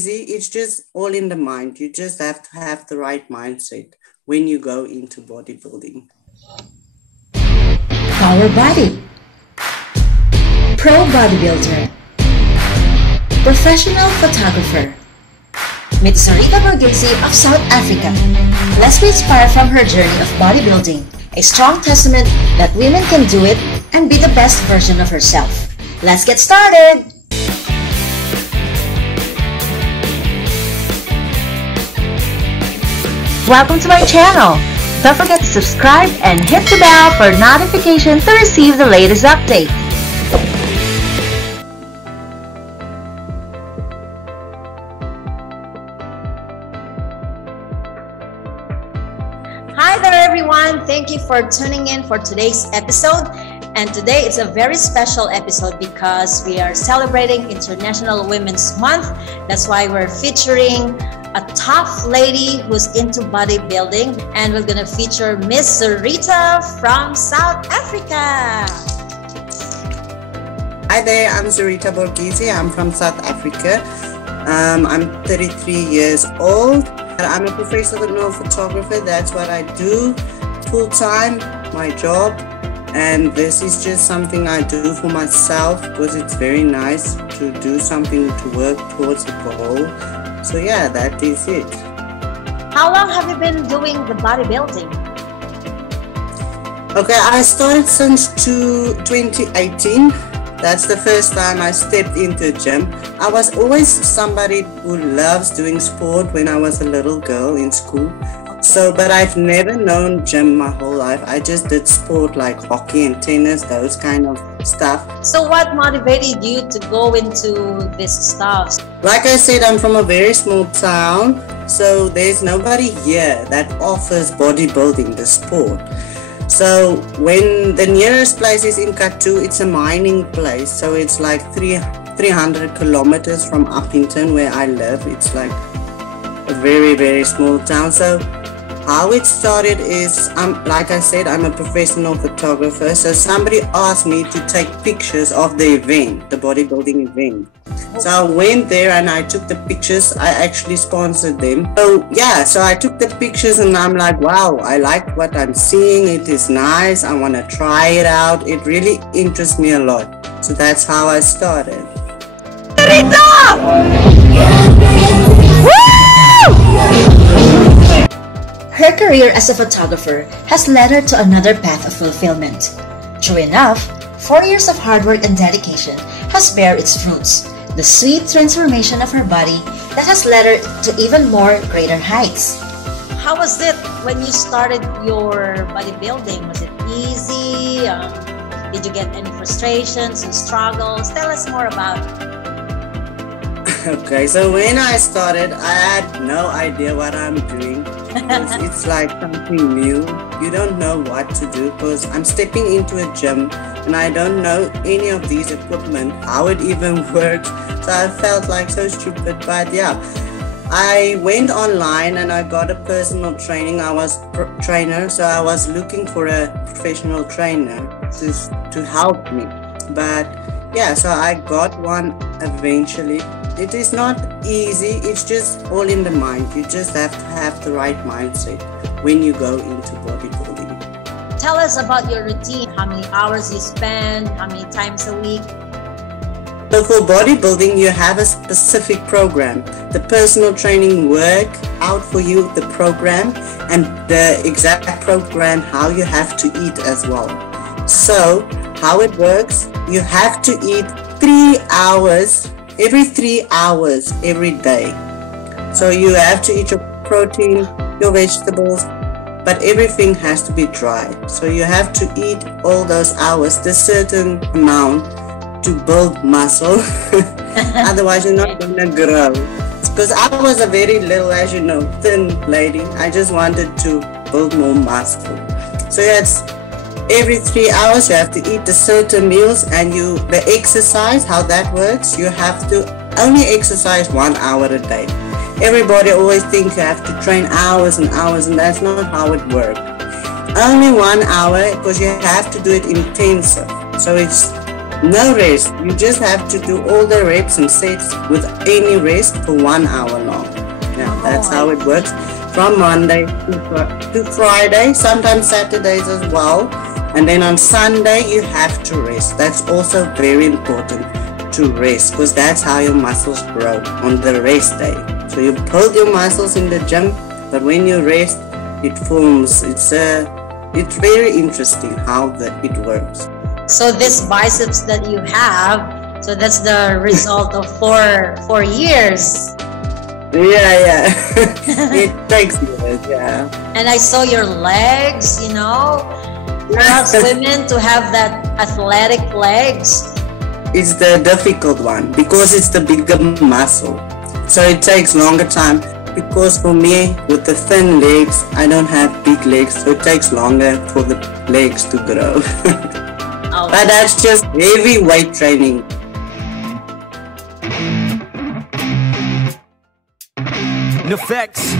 Easy. It's just all in the mind. You just have to have the right mindset when you go into bodybuilding. Power Body, Pro Bodybuilder, Professional Photographer. Meet Zurita Borghesi of South Africa. Let's be inspired from her journey of bodybuilding, a strong testament that women can do it and be the best version of herself. Let's get started! Welcome to my channel. Don't forget to subscribe and hit the bell for notification to receive the latest update. Hi there everyone, thank you for tuning in for today's episode. And today is a very special episode because we are celebrating International Women's Month. That's why we're featuring a tough lady who's into bodybuilding, and we're gonna feature Miss Zurita from South Africa. Hi there, I'm Zurita Borghesi. I'm from South Africa. I'm 33 years old. I'm a professional photographer. That's what I do full-time, my job. And this is just something I do for myself because it's very nice to do something to work towards a goal. So yeah, that is it. How long have you been doing the bodybuilding? Okay, I started since 2018. That's the first time I stepped into a gym. I was always somebody who loves doing sport when I was a little girl in school. But I've never known gym my whole life. I just did sport like hockey and tennis, those kind of stuff. So what motivated you to go into this stuff? Like I said, I'm from a very small town, so there's nobody here that offers bodybuilding, the sport. So when the nearest place is in Katu, it's a mining place. So it's like 300 kilometers from Upington where I live. It's like a very, very small town. So how it started is, like I said, I'm a professional photographer. So somebody asked me to take pictures of the event, the bodybuilding event. So I went there and I took the pictures. I actually sponsored them. So yeah, so I took the pictures and I'm like, wow, I like what I'm seeing. It is nice. I want to try it out. It really interests me a lot. So that's how I started. Her career as a photographer has led her to another path of fulfillment. True enough, 4 years of hard work and dedication has bear its fruits, the sweet transformation of her body that has led her to even more greater heights. How was it when you started your bodybuilding? Was it easy? Did you get any frustrations and struggles? Tell us more about it. Okay, so when I started, I had no idea what I'm doing. It's like something new. You don't know what to do because I'm stepping into a gym and I don't know any of these equipment, how it even works. So I felt like so stupid, but yeah. I went online and I got a personal training. I was trainer, so I was looking for a professional trainer to help me. But yeah, so I got one eventually. It is not easy, it's just all in the mind. You just have to have the right mindset when you go into bodybuilding. Tell us about your routine, how many hours you spend, how many times a week. So for bodybuilding, you have a specific program. The personal training work out for you, the program, and the exact program how you have to eat as well. So how it works, you have to eat 3 hours every 3 hours every day. So you have to eat your protein, your vegetables, but everything has to be dry. So you have to eat all those hours, the certain amount to build muscle. Otherwise you're not gonna grow. Because I was a very little, as you know, thin lady. I just wanted to build more muscle. So it's every 3 hours you have to eat the certain meals, and the exercise, how that works, you have to only exercise 1 hour a day. Everybody always thinks you have to train hours and hours, and that's not how it works. Only 1 hour, because you have to do it intensive. So it's No rest. You just have to do all the reps and sets with any rest for 1 hour long. Yeah, that's how it works. From Monday to Friday, sometimes Saturdays as well. And then on Sunday, you have to rest. That's also very important to rest, because that's how your muscles grow on the rest day. So you build your muscles in the gym, but when you rest, it forms. It's very interesting how it works. So this biceps that you have, so that's the result of four years. Yeah. It takes years, yeah. And I saw your legs, for us women to have that athletic legs. It's the difficult one because it's the bigger muscle. So it takes longer time, because for me, with the thin legs, I don't have big legs, so it takes longer for the legs to grow. But that's just heavy weight training. Effects.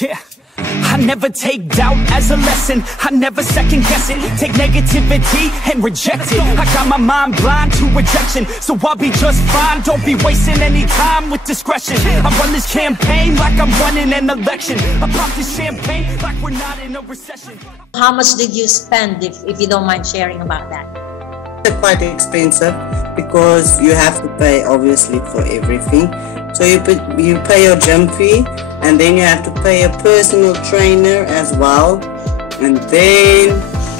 Yeah. I never take doubt as a lesson. I never second guess it. Take negativity and reject it. I got my mind blind to rejection, so I'll be just fine. Don't be wasting any time with discretion. I run this campaign like I'm running an election. I pop this champagne like we're not in a recession. How much did you spend, if you don't mind sharing about that? They're quite expensive because you have to pay obviously for everything. So you pay your gym fee, and then you have to pay a personal trainer as well, and then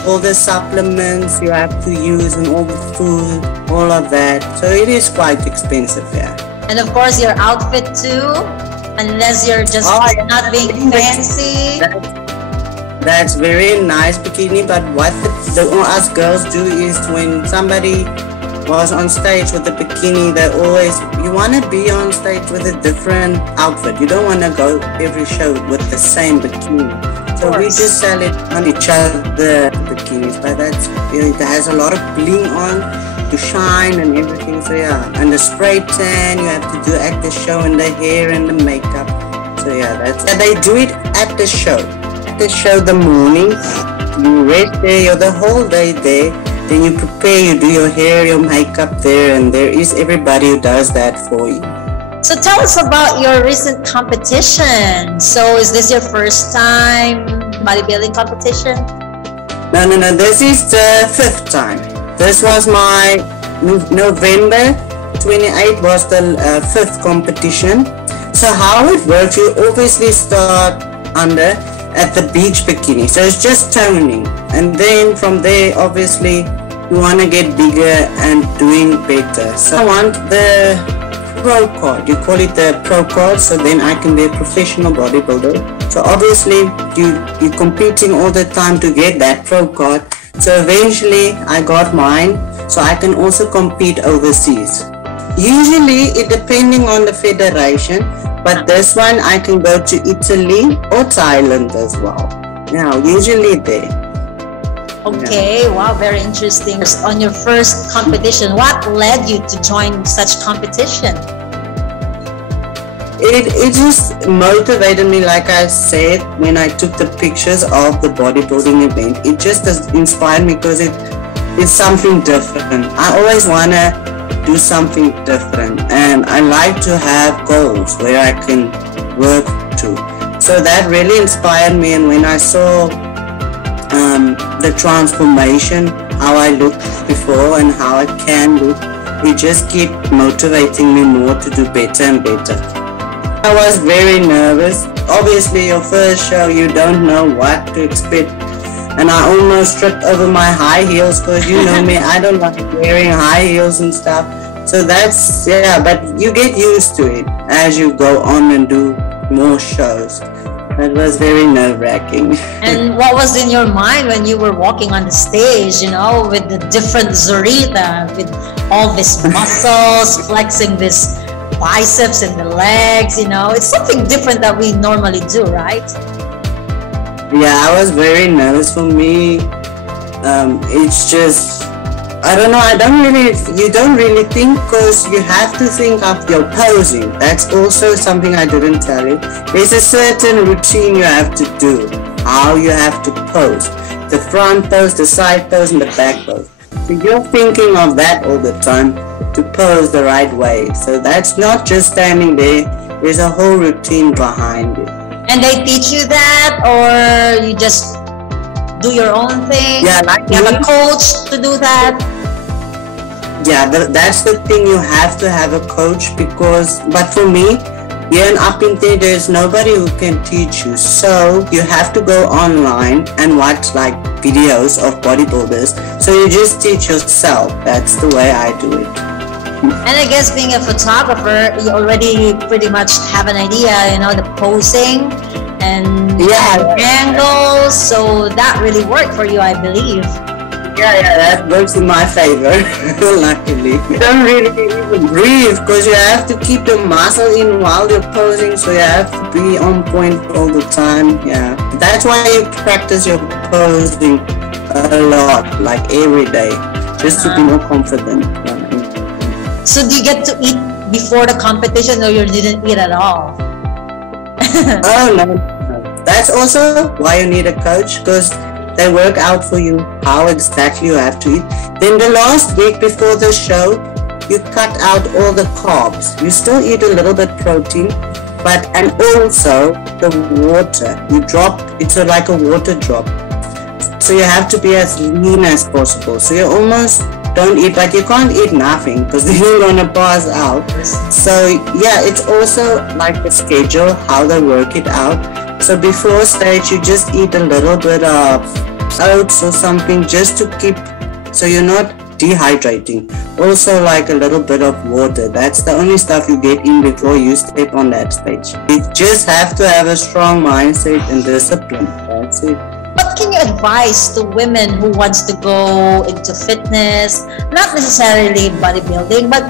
all the supplements you have to use and all the food, all of that. So it is quite expensive, yeah. And of course your outfit too, unless you're just not being fancy. That's very nice bikini, but what us girls do is when somebody was on stage with a bikini, you want to be on stage with a different outfit. You don't want to go every show with the same bikini. So we just sell it on each other bikinis, but it has a lot of bling on to shine and everything. So yeah, and the spray tan you have to do at the show, and the hair and the makeup. So yeah, they do it at the show. At the show, the morning, you rest there, you're the whole day there. Then you prepare, you do your hair, your makeup there, and there is everybody who does that for you. So tell us about your recent competition. So is this your first time bodybuilding competition? No. This is the 5th time. This was my November 28th was the 5th competition. So how it works, you obviously start at the beach bikini. So it's just toning. And then from there, obviously, you want to get bigger and doing better. So I want the pro card. You call it the pro card, so then I can be a professional bodybuilder. So obviously, you're competing all the time to get that pro card. So eventually, I got mine, so I can also compete overseas. Usually, it depending on the federation, but this one I can go to Italy or Thailand as well. Now, usually there. Okay, yeah. Wow, very interesting. On your first competition, what led you to join such competition? It just motivated me, like I said, when I took the pictures of the bodybuilding event. It just inspired me because it's something different. I always want to do something different, and I like to have goals where I can work to. So that really inspired me, and when I saw the transformation, how I looked before and how I can look, it just kept motivating me more to do better and better. I was very nervous. Obviously, your first show, you don't know what to expect. And I almost tripped over my high heels because you know me, I don't like wearing high heels and stuff. So that's, yeah, but you get used to it as you go on and do more shows. It was very nerve-wracking. And what was in your mind when you were walking on the stage, you know, with the different Zurita, with all these muscles, flexing this biceps and the legs, you know? It's something different that we normally do, right? Yeah, I was very nervous. For me, it's just, I don't know, you don't really think, because you have to think of your posing. That's also something I didn't tell you. There's a certain routine you have to do, how you have to pose. the front pose, the side pose, and the back pose. So you're thinking of that all the time to pose the right way. So that's not just standing there. There's a whole routine behind it. And they teach you that, or you just do your own thing? Yeah, like you have a coach to do that? Yeah, that's the thing. You have to have a coach but for me, here in Intl, there's nobody who can teach you. So you have to go online and watch like videos of bodybuilders. So you just teach yourself. That's the way I do it. And I guess being a photographer, you already pretty much have an idea, the posing and angles. So that really worked for you, I believe. Yeah, that works in my favor, luckily. You don't really even breathe because you have to keep the muscle in while you're posing, so you have to be on point all the time. Yeah, that's why you practice your posing a lot, like every day, just to be more confident. Yeah. So do you get to eat before the competition, or you didn't eat at all? Oh, no. That's also why you need a coach, because they work out for you how exactly you have to eat. Then the last week before the show, you cut out all the carbs. You still eat a little bit protein, and also the water. You drop, it's like a water drop. So you have to be as lean as possible. So you almost don't eat, but you can't eat nothing because then you're gonna pass out. So yeah, it's also like a schedule, how they work it out. So before stage, you just eat a little bit of oats or something just to keep, so you're not dehydrating. Also like a little bit of water. That's the only stuff you get in before you step on that stage. You just have to have a strong mindset and discipline. That's it. What can you advise to women who wants to go into fitness, not necessarily bodybuilding, but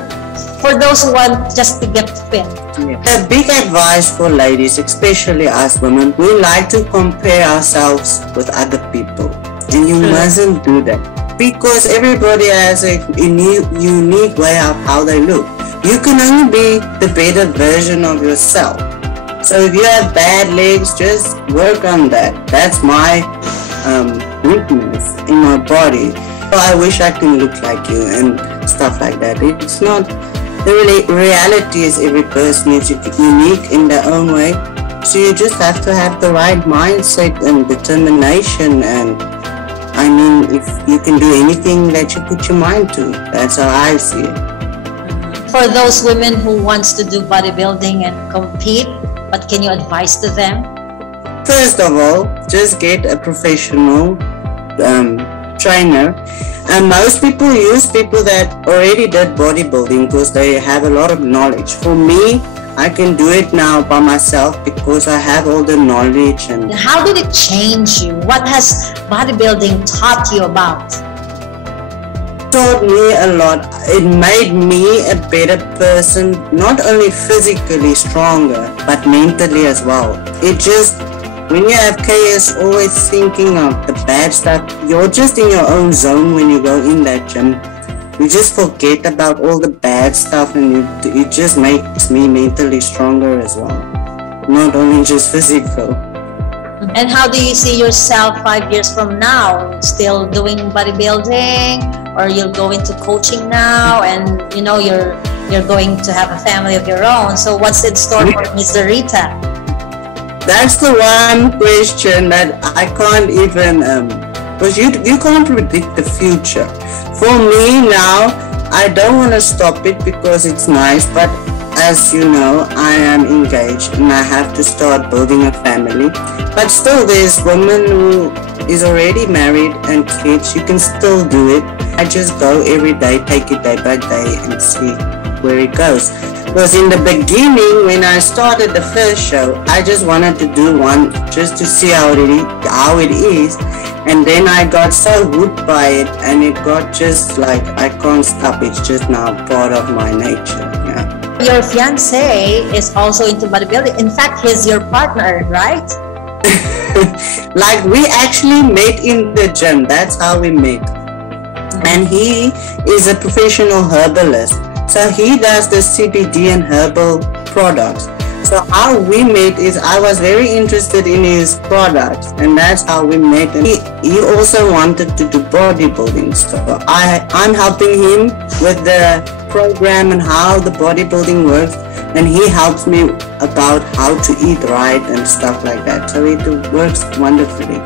for those who want just to get fit? A big advice for ladies, especially us women, we like to compare ourselves with other people, and you mustn't do that because everybody has a unique way of how they look. You can only be the better version of yourself. So if you have bad legs, just work on that. That's my weakness in my body. So I wish I can look like you and stuff like that. It's not. The reality is every person is unique in their own way. So you just have to have the right mindset and determination. And I mean, if you can do anything that you put your mind to, that's how I see it. For those women who wants to do bodybuilding and compete, what can you advise to them? First of all, just get a professional trainer. And most people use people that already did bodybuilding because they have a lot of knowledge. For me, I can do it now by myself because I have all the knowledge. And how did it change you? What has bodybuilding taught you about? Taught me a lot. It made me a better person, not only physically stronger, but mentally as well. It just, when you have chaos, always thinking of the bad stuff, you're just in your own zone when you go in that gym. You just forget about all the bad stuff, and it just makes me mentally stronger as well. Not only just physical. And how do you see yourself 5 years from now? Still doing bodybuilding, or you'll go into coaching now, and you're going to have a family of your own. So what's in store for Miss Zurita? That's the one question that I can't even, because you can't predict the future. For me now, I don't want to stop it because it's nice, but as you know, I am engaged and I have to start building a family. But still, there's women who is already married and kids. You can still do it. I just go every day, take it day by day and see where it goes. Because in the beginning, when I started the first show, I just wanted to do one just to see how it is. And then I got so hooked by it, and it got just like, I can't stop. It's just now part of my nature. Yeah. Your fiance is also into bodybuilding. In fact, he's your partner, right? Like, we actually met in the gym. That's how we met. And he is a professional herbalist. So he does the CBD and herbal products. So how we met is I was very interested in his products, and that's how we met. And he also wanted to do bodybuilding, so I'm helping him with the program and how the bodybuilding works, and he helps me about how to eat right and stuff like that. So it works wonderfully.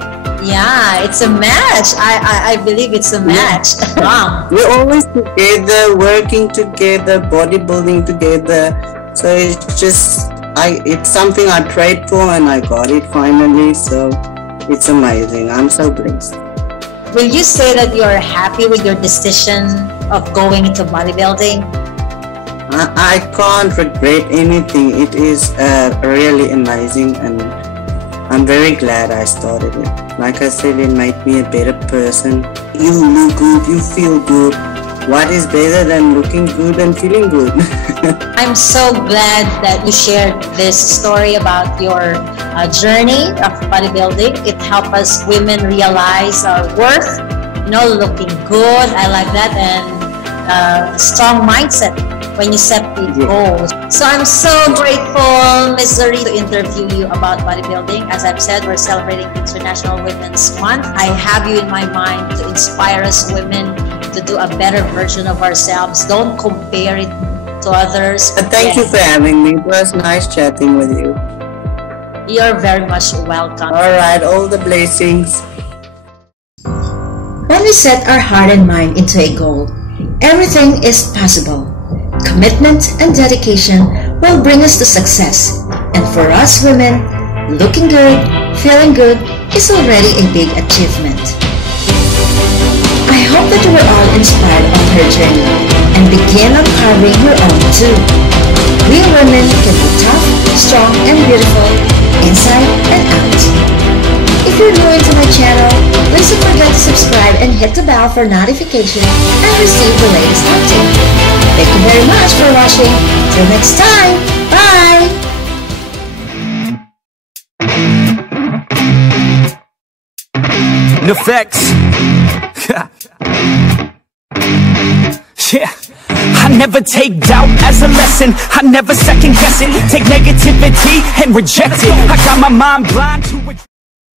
Yeah, it's a match. I believe it's a match. Wow. We're always together, working together, bodybuilding together. So it's just, it's something I prayed for and I got it finally. So it's amazing. I'm so blessed. Will you say that you're happy with your decision of going into bodybuilding? I can't regret anything. It is really amazing, and I'm very glad I started it. Like I said, it made me a better person. You look good, you feel good. What is better than looking good and feeling good? I'm so glad that you shared this story about your journey of bodybuilding. It helped us women realize our worth, looking good. I like that, and strong mindset when you set big goals. So I'm so grateful, Ms. Zurita, to interview you about bodybuilding. As I've said, we're celebrating International Women's Month. I have you in my mind to inspire us women to do a better version of ourselves. Don't compare it to others. Thank you for having me. It was nice chatting with you. You're very much welcome. All right, all the blessings. When we set our heart and mind into a goal, everything is possible. Commitment and dedication will bring us to success. And for us women, looking good, feeling good is already a big achievement. I hope that you were all inspired on her journey and begin uncovering your own too. We women can be tough, strong, and beautiful inside and out. If you're new into my channel, please don't forget to subscribe and hit the bell for notification and receive the latest update. Thank you very much for watching. Till next time, bye! No facts. Yeah. I never take doubt as a lesson. I never second guess it. Take negativity and reject it. I got my mind blind to it.